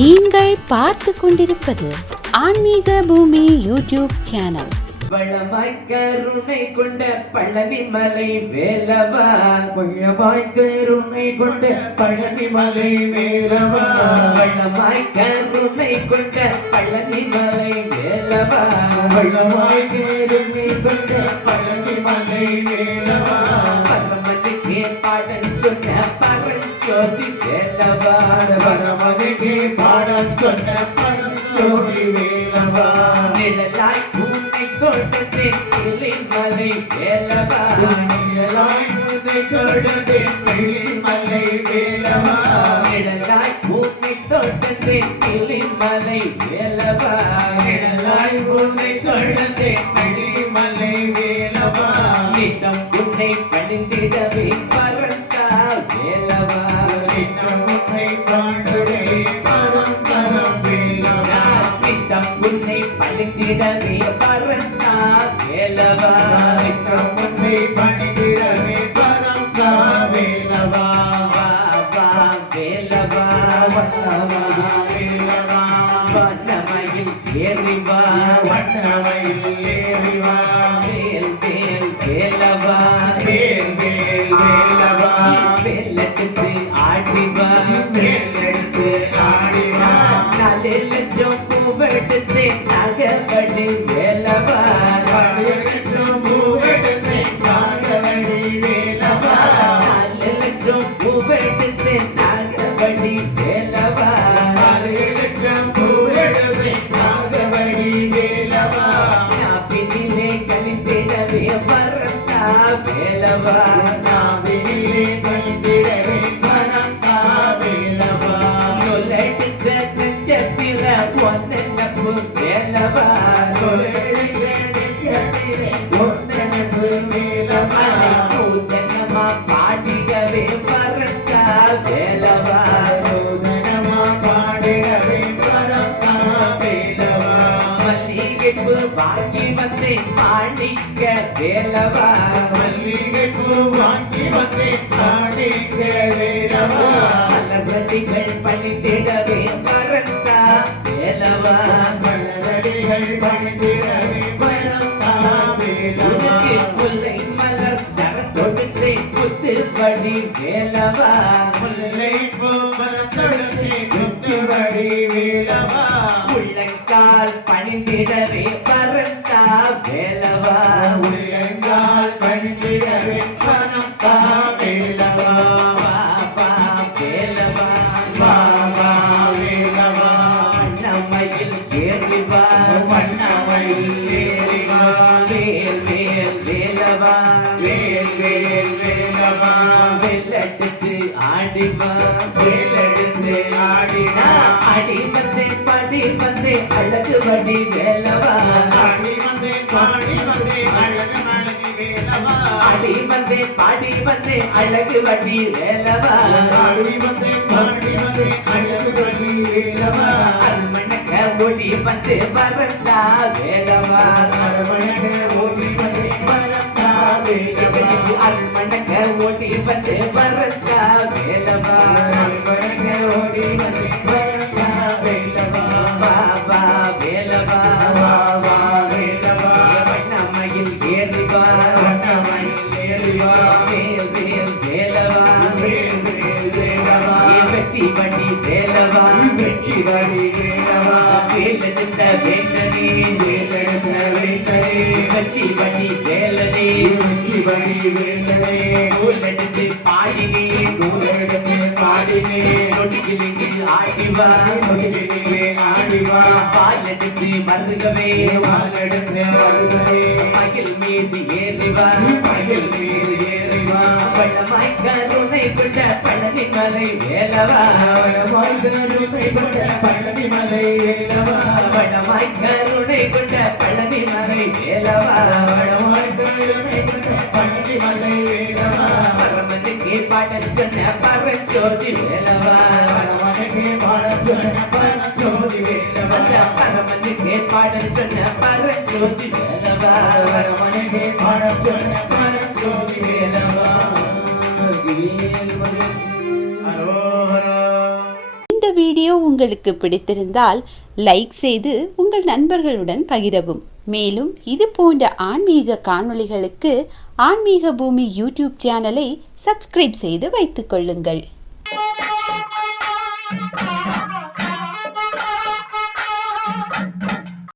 நீங்கள் பார்த்து கொண்டிருப்பது ஆன்மீக பூமி யூடியூப் சேனல். வளமாய் கருணை கொண்ட பழனிமலை வேலவா, வளமாய் கருணை கொண்ட பழனிமலை வேலவா, வளமாய் கருணை கொண்ட பழனிமலை வேலவா, வளமாய் கருணை கொண்ட பழனிமலை வேலவா, பரமனுக்கே பாடல் சொன்ன பரஞ்சோதி வேலவா, பரமனுக்கே பாடல் சொன்ன பரஞ்சோதி வேலவா, நிழலாய் பூனை தோட்டத்தை கிளிமலை வேலவா, நிழலாய் பூனை தோட்டத்தை கிளிமலை வேலவா, நிழலாய் பூனை தோட்டத்தை கிளிமலை வேலவா, நிழலாய் பூனை தோட்டத்தை கிளிமலை வேலவா, நித்தம் உன்னை பணிந்திடவே பரந்தா வேலவா, நித்தம் உன்னை பாடுவே பரம் தரம் வேலவா, நித்தம் உன்னை பணிந்திடவே பரந்தா வேலவா, நித்தம் உன்னை பணிந்திடவே பரம் தா வேலவா, வா வா வேலவா, வல்லவா வேலவா, வண்ணமயில் ஏறி வா, வண்ணமயில் ஏறி வா, வேல் வேல் வேலவா, வேல் வேல் வேலவா, வெள்ளத்துக்கு ஆடி வா, வேலெடுத்து ஆடி வா, நாலு லட்சம் பூவெடுத்து நகவடி வேலவா, பதினெட்டும் பூவெடுத்து நாகவடி வேலவா, நாலு லட்சம் பூவெடுத்து நகவடி வேலவா, பதினெட்டும் பூவெடுத்து நாகவடி வேலவா, நாப்பினிலே கழித்திடவே பரந்தா வேலவா, நாவினிலே கழித்திடவே பரம் தா வேலவா, நுழைத்த நட்சத்திர ஒன்னப்பு வேலவா, தொலைகிற நெஞ்சத்திலே ஒன்றனது வேலவா, பூஜனமா பாடிகவே பரந்தா வேலவா, நூதனமா பாடிடவே பரம் தா வேலவா, மல்லிகைப்பு வாங்கி வந்தேன் மாணிக்க வேலவா, மல்லிகைப்பூ வாங்கி வந்தேன் பாடிக்க வேலவா, மலர்வதிகள் பணிந்திடவே பரந்தா வேலவா, மலரடிகள் பணிந்திடவே பரம் தா வேலவா, உனக்கு முல்லை மலர் சரத்தொடுத்தே புத்துப்படி வேலவா, முல்லைப்பூ மரத்தொடுத்தே குத்துவடி வேலவா, உள்ளங்கால் பணிந்திடவே பரந்தா வேலவா, உள்ளங்கால் பணிந்திடவே பரம் தா வேலவா, வா வா வேலவா, வா வா வேலவா, வண்ணமயில் ஏறி வா, வண்ணமயில் ஏறி வா, வேல் வேல் வேலவா, வேல் வேல் வேலவா, வெள்ளத்துக்கு ஆடி வா, வேலெடுத்து ஆடி வா, அடி வந்தே படி வந்தே அழகு வடி வேலவா, ஆடி வந்தேன் பாடி வந்தேன் அழகு மழகி வேலவா, அடி வந்தே பாடி வந்தே அழகு வடி வேலவா, ஆடி வந்தேன் பாடி வந்தேன் அழகு வழி வேலவா, அருமணக்க ஓடி வந்து பரந்தா வேலவா, அரவணக ஓடி வந்தேன் பரம் தா வேலவா, அருமணக்க ஓடி வந்து பரந்தா வேலவா, அரவணக ஓடி வந்தேன் பரம் தா வேலவா, வா வா வேலவா, வா வா வேலவா, வண்ணமயில் ஏறி வா, வண்ணமயில் ஏறி வா, வேல் வேல் வேலவா, வேல் வேல் வேலவா, வெற்றி வண்டி வேலவா, வெற்றி வழி வேலவா, வேலெடுத்த வேண்டனே, வேலெடுத்த வேண்டனே, வெற்றி வண்டி வேலனே, வெற்றி வழி வேண்டனே, நூலெடுத்து பாடினே, நூலெடுத்து பாடினே, நொடியிலிருந்து ஆடி வா, நொடியினிலே ஆடி வா, பாலெடுத்து மருகவே, வாளெடுத்து வருகவே, மகிழ் மீது ஏறி வா, மயில் மீது ஏறி வா, பழமாய் கருணை கொண்ட பழனி மலை வேலவா, வளமாய் கருணை கொண்ட பழனிமலை வேலவா, பழமாய் கருணை கொண்ட பழனி மலை வேலவா, வளமாய் கருணை கொண்ட பழனிமலை வேலவா, பரமனுக்கே பாடல் சொன்ன பரஞ்சோதி வேலவா, பரமனுக்கே பாடல் சொன்ன பரஞ்சோதி வேலவா, பரமனுக்கே பாடல் சொன்ன பரஞ்சோதி வேலவா, பரமனுக்கே பாடல் சொன்ன பரஞ்சோதி வேலவா, வேல் மகன். அரோஹரா. இந்த வீடியோ வீடியோ உங்களுக்கு பிடித்திருந்தால் லைக் செய்து உங்கள் நண்பர்களுடன் பகிரவும். மேலும் இது போன்ற ஆன்மீக காணொளிகளுக்கு ஆன்மீக பூமி யூடியூப் சேனலை சப்ஸ்கிரைப் செய்து வைத்துக் கொள்ளுங்கள்.